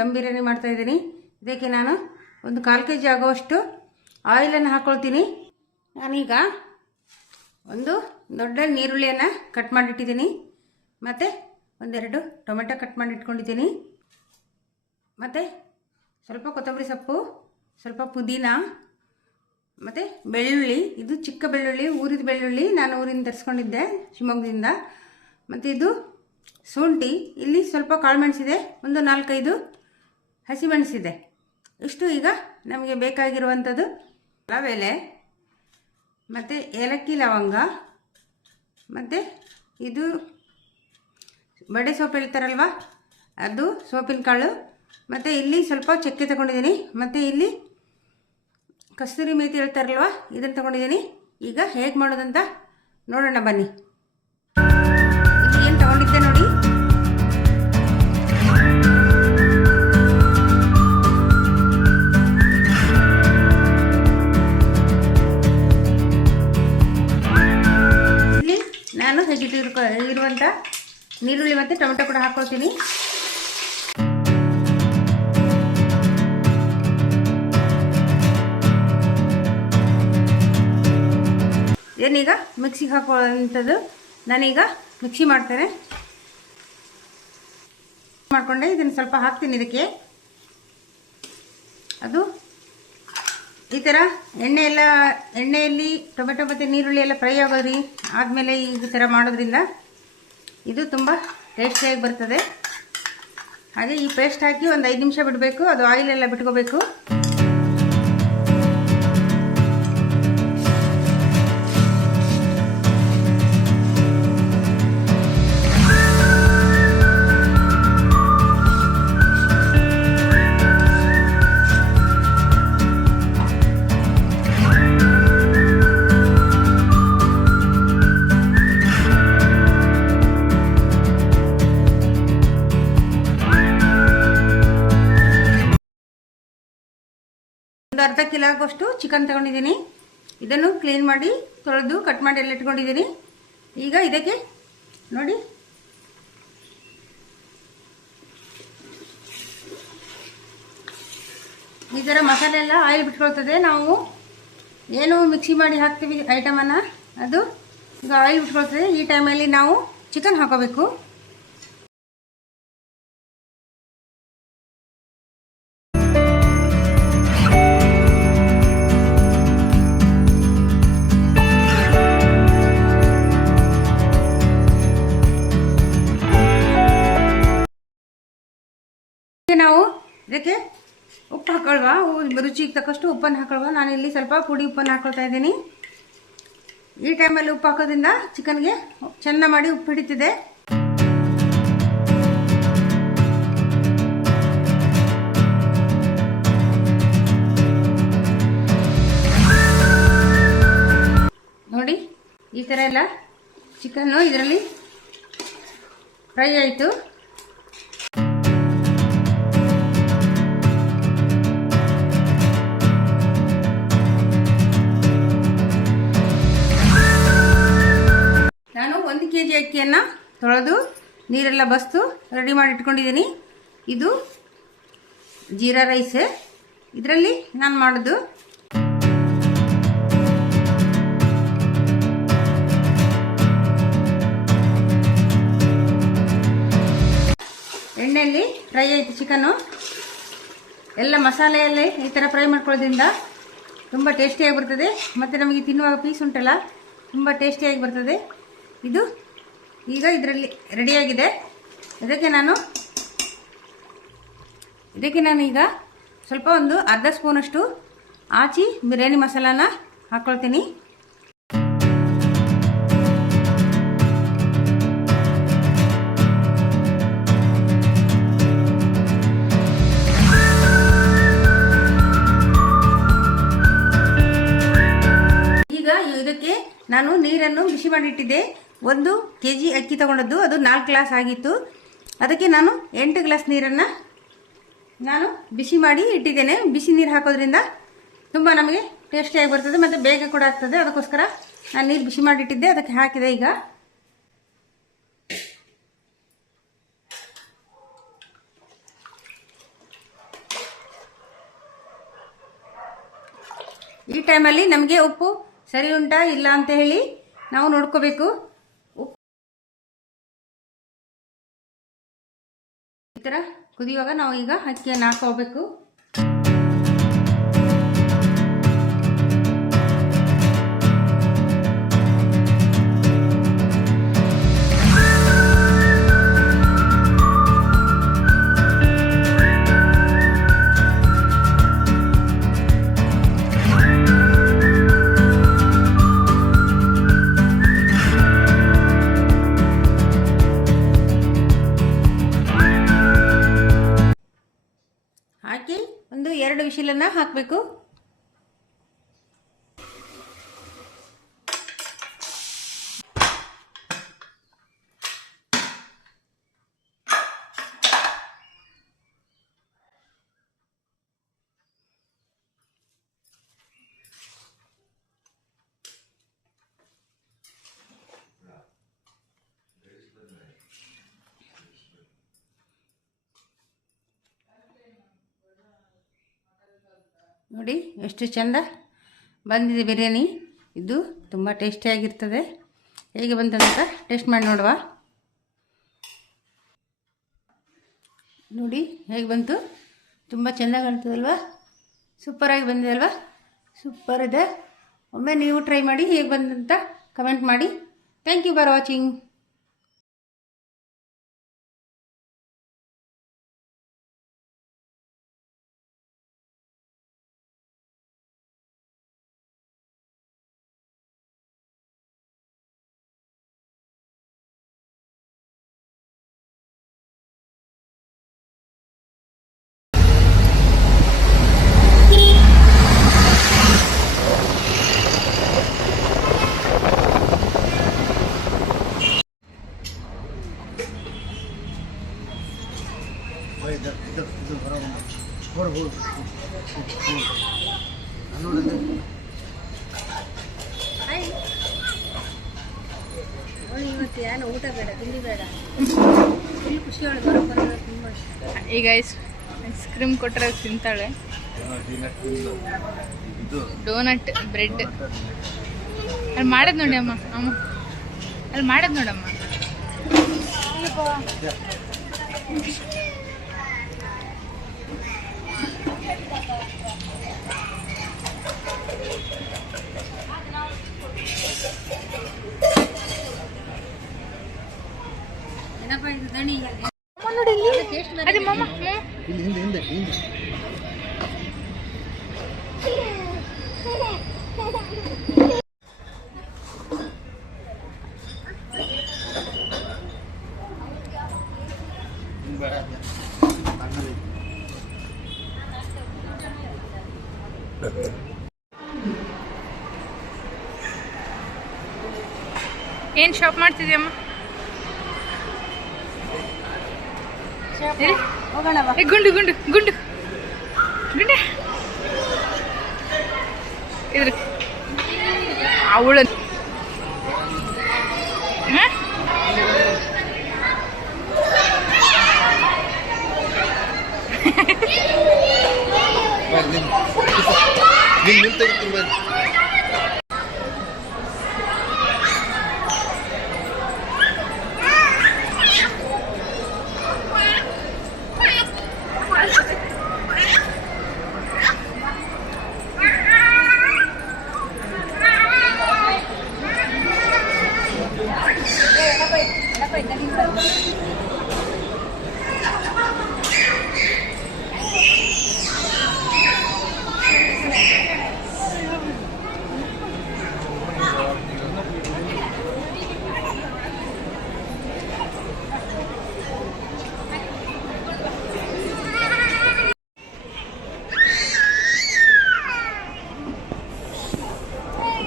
ದಮ್ ಬಿರಿಯಾನಿ ಮಾಡ್ತಾಯಿದ್ದೀನಿ. ಇದಕ್ಕೆ ನಾನು ಒಂದು 1/4 kg ಆಗುವಷ್ಟು ಆಯಿಲನ್ನು ಹಾಕ್ಕೊಳ್ತೀನಿ. ನಾನೀಗ ಒಂದು ದೊಡ್ಡ ನೀರುಳ್ಳಿಯನ್ನು ಕಟ್ ಮಾಡಿಟ್ಟಿದ್ದೀನಿ, ಮತ್ತು ಒಂದೆರಡು ಟೊಮೆಟೊ ಕಟ್ ಮಾಡಿ ಇಟ್ಕೊಂಡಿದ್ದೀನಿ, ಮತ್ತು ಸ್ವಲ್ಪ ಕೊತ್ತಂಬರಿ ಸೊಪ್ಪು, ಸ್ವಲ್ಪ ಪುದೀನ, ಮತ್ತು ಬೆಳ್ಳುಳ್ಳಿ. ಇದು ಚಿಕ್ಕ ಬೆಳ್ಳುಳ್ಳಿ, ಊರಿದ ಬೆಳ್ಳುಳ್ಳಿ, ನಾನು ಊರಿಂದ ತರಿಸ್ಕೊಂಡಿದ್ದೆ ಶಿವಮೊಗ್ಗದಿಂದ. ಮತ್ತು ಇದು ಶುಂಠಿ, ಇಲ್ಲಿ ಸ್ವಲ್ಪ ಕಾಳುಮೆಣಸಿದೆ, ಒಂದು 4-5 ಹಸಿಮೆಣಸಿದೆ. ಇಷ್ಟು ಈಗ ನಮಗೆ ಬೇಕಾಗಿರುವಂಥದ್ದು. ಎಲೆ ಮತ್ತು ಏಲಕ್ಕಿ, ಲವಂಗ, ಮತ್ತು ಇದು ಬಡೆ ಸೊಪ್ಪು ಹೇಳ್ತಾರಲ್ವ ಅದು, ಸೋಪಿನ ಕಾಳು, ಮತ್ತು ಇಲ್ಲಿ ಸ್ವಲ್ಪ ಚಕ್ಕೆ ತಗೊಂಡಿದ್ದೀನಿ, ಮತ್ತು ಇಲ್ಲಿ ಕಸ್ತೂರಿ ಮೇಥಿ ಹೇಳ್ತಾರಲ್ವ ಇದನ್ನು ತಗೊಂಡಿದ್ದೀನಿ. ಈಗ ಹೇಗೆ ಮಾಡೋದಂತ ನೋಡೋಣ ಬನ್ನಿ. ಇಲ್ಲಿ ಏನು ತಗೊಂಡಿದ್ದೆ ನೋಡಿ. ಇಲ್ಲಿ ನಾನು ಇರುವಂಥ ನೀರುಳ್ಳಿ ಮತ್ತು ಟೊಮೆಟೊ ಕೂಡ ಹಾಕ್ಕೊಳ್ತೀನಿ. ಏನೀಗ ಮಿಕ್ಸಿಗೆ ಹಾಕೊಳ್ಳೋಂಥದ್ದು. ನಾನೀಗ ಮಿಕ್ಸಿ ಮಾಡ್ತೇನೆ. ಮಾಡಿಕೊಂಡೆ ಇದನ್ನು ಸ್ವಲ್ಪ ಹಾಕ್ತೀನಿ ಇದಕ್ಕೆ. ಅದು ಈ ಥರ ಎಣ್ಣೆಯಲ್ಲಿ ಟೊಮೆಟೊ ಮತ್ತು ನೀರುಳ್ಳಿ ಎಲ್ಲ ಫ್ರೈ ಆಗೋದ್ರಿ ಆದಮೇಲೆ ಈ ಥರ ಮಾಡೋದ್ರಿಂದ ಇದು ತುಂಬ ಟೇಸ್ಟಿಯಾಗಿ ಬರ್ತದೆ. ಹಾಗೆ ಈ ಪೇಸ್ಟ್ ಹಾಕಿ ಒಂದು 5 ನಿಮಿಷ ಬಿಡಬೇಕು, ಅದು ಆಯಿಲೆಲ್ಲ ಬಿಟ್ಕೋಬೇಕು. ಒಂದು ಅರ್ಧ ಕಿಲೋ ಆಗುವಷ್ಟು ಚಿಕನ್ ತಗೊಂಡಿದ್ದೀನಿ. ಇದನ್ನು ಕ್ಲೀನ್ ಮಾಡಿ ತೊಳೆದು ಕಟ್ ಮಾಡಿ ಎಲ್ಲ ಇಟ್ಕೊಂಡಿದ್ದೀನಿ. ಈಗ ಇದಕ್ಕೆ ನೋಡಿ ಈ ಥರ ಮಸಾಲೆ ಎಲ್ಲ ಆಯಿಲ್ ಬಿಟ್ಕೊಳ್ತದೆ. ನಾವು ಏನು ಮಿಕ್ಸಿ ಮಾಡಿ ಹಾಕ್ತೀವಿ ಐಟಮನ್ನು, ಅದು ಈಗ ಆಯಿಲ್ ಬಿಟ್ಕೊಳ್ತದೆ. ಈ ಟೈಮಲ್ಲಿ ನಾವು ಚಿಕನ್ ಹಾಕೋಬೇಕು. ನಾವು ಇದಕ್ಕೆ ಉಪ್ಪು ಹಾಕೊಳ್ವ, ರುಚಿಗೆ ತಕ್ಕಷ್ಟು ಉಪ್ಪನ್ನು ಹಾಕೊಳ್ವ. ನಾನಿಲ್ಲಿ ಸ್ವಲ್ಪ ಪುಡಿ ಉಪ್ಪನ್ನು ಹಾಕೊಳ್ತಾ ಇದ್ದೀನಿ. ಈ ಟೈಮಲ್ಲಿ ಉಪ್ಪು ಹಾಕೋದ್ರಿಂದ ಚಿಕನ್ಗೆ ಚೆಂದ ಮಾಡಿ ಉಪ್ಪು ಹಿಡಿತಿದೆ. ನೋಡಿ ಈ ಥರ ಎಲ್ಲ ಚಿಕನ್ನು ಇದರಲ್ಲಿ ಫ್ರೈ ಆಯಿತು. ನಾನು 1 kg ಅಕ್ಕಿಯನ್ನು ತೊಳೆದು ನೀರೆಲ್ಲ ಬಸ್ತು ರೆಡಿ ಮಾಡಿ ಇಟ್ಕೊಂಡಿದ್ದೀನಿ. ಇದು ಜೀರಾ ರೈಸ್. ಇದರಲ್ಲಿ ನಾನು ಮಾಡೋದು ಎಣ್ಣೆಯಲ್ಲಿ ಫ್ರೈ ಆಯಿತು ಚಿಕನ್ನು. ಎಲ್ಲ ಮಸಾಲೆಯಲ್ಲೇ ಈ ಥರ ಫ್ರೈ ಮಾಡ್ಕೊಳ್ಳೋದ್ರಿಂದ ತುಂಬ ಟೇಸ್ಟಿಯಾಗಿ ಬರ್ತದೆ. ಮತ್ತು ನಮಗೆ ತಿನ್ನುವಾಗ ಪೀಸ್ ಉಂಟಲ್ಲ ತುಂಬ ಟೇಸ್ಟಿಯಾಗಿ ಬರ್ತದೆ. ಇದು ಈಗ ಇದರಲ್ಲಿ ರೆಡಿಯಾಗಿದೆ. ಇದಕ್ಕೆ ನಾನು ಈಗ ಸ್ವಲ್ಪ ಒಂದು ಅರ್ಧ ಸ್ಪೂನಷ್ಟು ಆಚಿ ಬಿರಿಯಾನಿ ಮಸಾಲಾನ ಹಾಕ್ಕೊಳ್ತೀನಿ. ಈಗ ಇದಕ್ಕೆ ನಾನು ನೀರನ್ನು ಬಿಸಿ ಮಾಡಿಟ್ಟಿದ್ದೆ. 1 kg ಅಕ್ಕಿ ತಗೊಂಡದ್ದು, ಅದು 4 ಗ್ಲಾಸ್ ಆಗಿತ್ತು. ಅದಕ್ಕೆ ನಾನು 8 ಗ್ಲಾಸ್ ನೀರನ್ನು ನಾನು ಬಿಸಿ ಮಾಡಿ ಇಟ್ಟಿದ್ದೇನೆ. ಬಿಸಿ ನೀರು ಹಾಕೋದ್ರಿಂದ ತುಂಬ ನಮಗೆ ಟೇಸ್ಟಿಯಾಗಿ ಬರ್ತದೆ ಮತ್ತು ಬೇಗ ಕೂಡ ಆಗ್ತದೆ. ಅದಕ್ಕೋಸ್ಕರ ನಾನು ನೀರು ಬಿಸಿ ಮಾಡಿಟ್ಟಿದ್ದೆ, ಅದಕ್ಕೆ ಹಾಕಿದೆ. ಈಗ ಟೈಮಲ್ಲಿ ನಮಗೆ ಉಪ್ಪು ಸರಿ ಉಂಟಾ ಇಲ್ಲ ಅಂತ ಹೇಳಿ ನಾವು ನೋಡ್ಕೋಬೇಕು. ಉಪ್ಪು ಈ ಥರ ಕುದಿಯುವಾಗ ನಾವು ಈಗ ಅಕ್ಕಿಯನ್ನು ಹಾಕೋಬೇಕು. ಹಾಕಿ ಒಂದು 2 ವಿಶಿಲನ್ನು ಹಾಕಬೇಕು. ನೋಡಿ ಎಷ್ಟು ಚೆಂದ ಬಂದಿದೆ ಬಿರಿಯಾನಿ. ಇದು ತುಂಬ ಟೇಸ್ಟಿಯಾಗಿರ್ತದೆ. ಹೇಗೆ ಬಂತಂತ ಟೇಸ್ಟ್ ಮಾಡಿ ನೋಡುವ. ನೋಡಿ ಹೇಗೆ ಬಂತು, ತುಂಬ ಚೆಂದ ಕಾಣ್ತದಲ್ವ, ಸೂಪರಾಗಿ ಬಂದಿದೆ ಅಲ್ವಾ, ಸೂಪರ್ ಇದೆ. ಒಮ್ಮೆ ನೀವು ಟ್ರೈ ಮಾಡಿ, ಹೇಗೆ ಬಂದಂತ ಕಮೆಂಟ್ ಮಾಡಿ. Thank you for watching. ಏನು ಊಟ ಬೇಡ, ತಿಂಡಿ ಬೇಡ, ಖುಷಿ ಅವಳು ಬರೋಬ್ಬರ ತುಂಬ ಇಷ್ಟ. ಈಗ ಐಸ್ ಕ್ರೀಮ್ ಕೊಟ್ಟರೆ ತಿಂತಾಳೆ. ಡೋನಟ್ ಬ್ರೆಡ್ ಅಲ್ಲಿ ಮಾಡೋದು ನೋಡಿ ಅಮ್ಮ, ಅಲ್ಲಿ ಮಾಡೋದು ನೋಡಮ್ಮ. ನೋಡಿ ಅದೇ ಮಮ್ಮ ಹಿಂದೆ ಏನು ಶಾಪ್ ಮಾಡ್ತಿದ್ಯಮ್ಮ? ಗುಂಡು ಗುಂಡು ಗುಂಡು ಗುಂಡೆ ಇದ್ರ ಅವಳ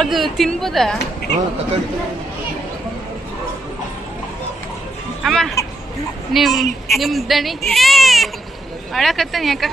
ಅದು ತಿನ್ಬೋದಾ ಅಮ್ಮ? ನಿಮ್ಮ ದಣಿ ಅಳಕತ್ತಾನ ಯಾಕ?